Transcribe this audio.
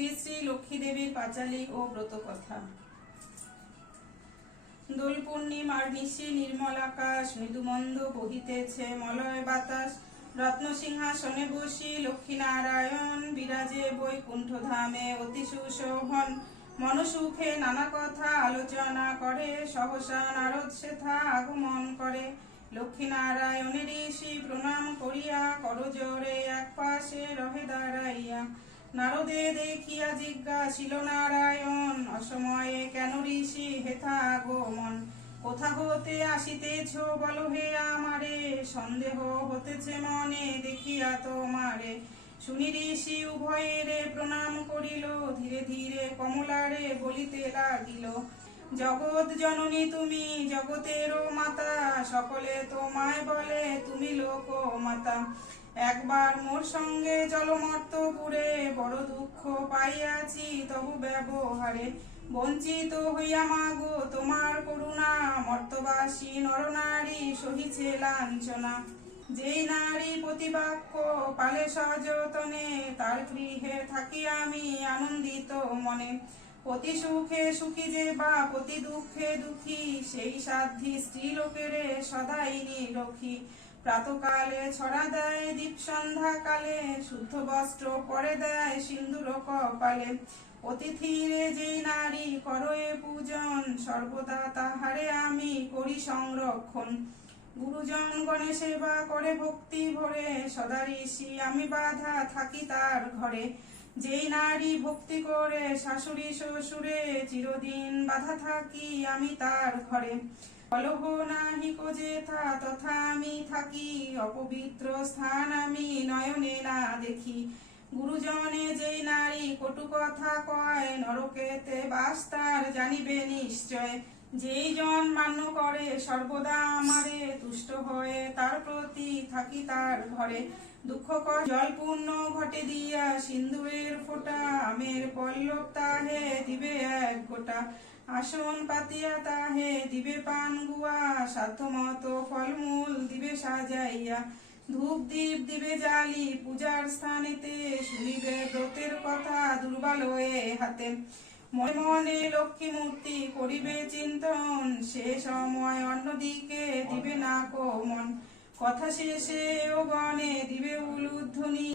শ্রী শ্রী লক্ষ্মী দেবীর পাঁচালী ও ব্রত কথা। দোল পূর্ণিমার নিশি নির্মল আকাশ, মৃদুমন্দ বহিতেছে মলয় বাতাস। রত্ন সিংহাসনে বসি লক্ষ্মীনারায়ণ, বিরাজে বৈকুণ্ঠ ধামে অতি সুশোভন। মনসুখে নানা কথা আলোচনা করে, সহসা নারদ সেথা আগমন করে। লক্ষ্মীনারায়ণের ঋষি প্রণাম করিয়া, করজোড়ে এক পাশে রহে দাঁড়াইয়া। নারদে দেখিয়া জিজ্ঞাসিল নারায়ণ, অসময়ে কেন ঋষি হেথা আগমন? কোথা হতে আসিতেছ বলো হে আমারে, সন্দেহ হতেছে মনে দেখিয়া তোমারে। শুনি ঋষি উভয়েরে প্রণাম করিল, ধীরে ধীরে কমলারে বলিতে লাগিল। জগৎ জননী তুমি জগতেরও মাতা, সকলে তোমায় বলে তুমি লোক মাতা। একবার মোর সঙ্গে চলো মর্তপুরে, বড় দুঃখ পাইয়াছি তবু ব্যবহারে। বঞ্চিত হইয়া মাগো তোমার করুণা, মর্তবাসী নরনারী সহিছে লাঞ্ছনা। যেই নারী প্রতিবাক্য পালে সযতনে, তার গৃহে থাকি আমি আনন্দিত মনে। প্রতি সুখে সুখী যে বা প্রতি দুঃখে দুঃখী, সেই সাধ্যি স্ত্রীলোকেরে সদাই নিরখী। প্রাতকালে ছড়া দেয় দীপ সন্ধ্যা কালে, শুদ্ধ বস্ত্র পরে দেয় সিন্দুর কপালে। অতিথিরে যেই নারী করয়ে পূজন, সর্বদা তাহারে আমি করি সংরক্ষণ। গুরুজন গণে সেবা করে ভক্তি ভরে, সদা ঋষি আমি বাধা থাকি তার ঘরে। যেই নারী ভক্তি করে শাশুড়ি শ্বশুরে, চিরদিন বাধা থাকি আমি তার ঘরে। কলহ নাহি যেথা তথা আমি থাকি, অপবিত্র স্থান আমি নয়নে না দেখি। গুরুজনে যেই নারী কটু কথা কয়, নরকেতে বাস তার জানিবে নিশ্চয়। যেই জন মান্য করে সর্বদা আমারে, তুষ্ট হয়ে তার প্রতি থাকি তার ঘরে। দুঃখ জল পূর্ণ ঘটে দিয়া সিন্দুরের ফোঁটা, আমের পল্লব তাহে দিবে এক গোটা। আসন পাতিয়া তাহে দিবে পান গুয়া, সাধ্যমতো ফলমূল দিবে সাজাইয়া। ধূপ দীপ দিবে জালি পূজার স্থানেতে, শুনিবে ব্রতের কথা দুর্বালয়ে হাতে। মনে মনে লক্ষ্মী মূর্তি করিবে চিন্তন, সে সময় অন্যদিকে দিবে না কো মন। কথা শেষে ও গণে দিবে উলুধ্বনি,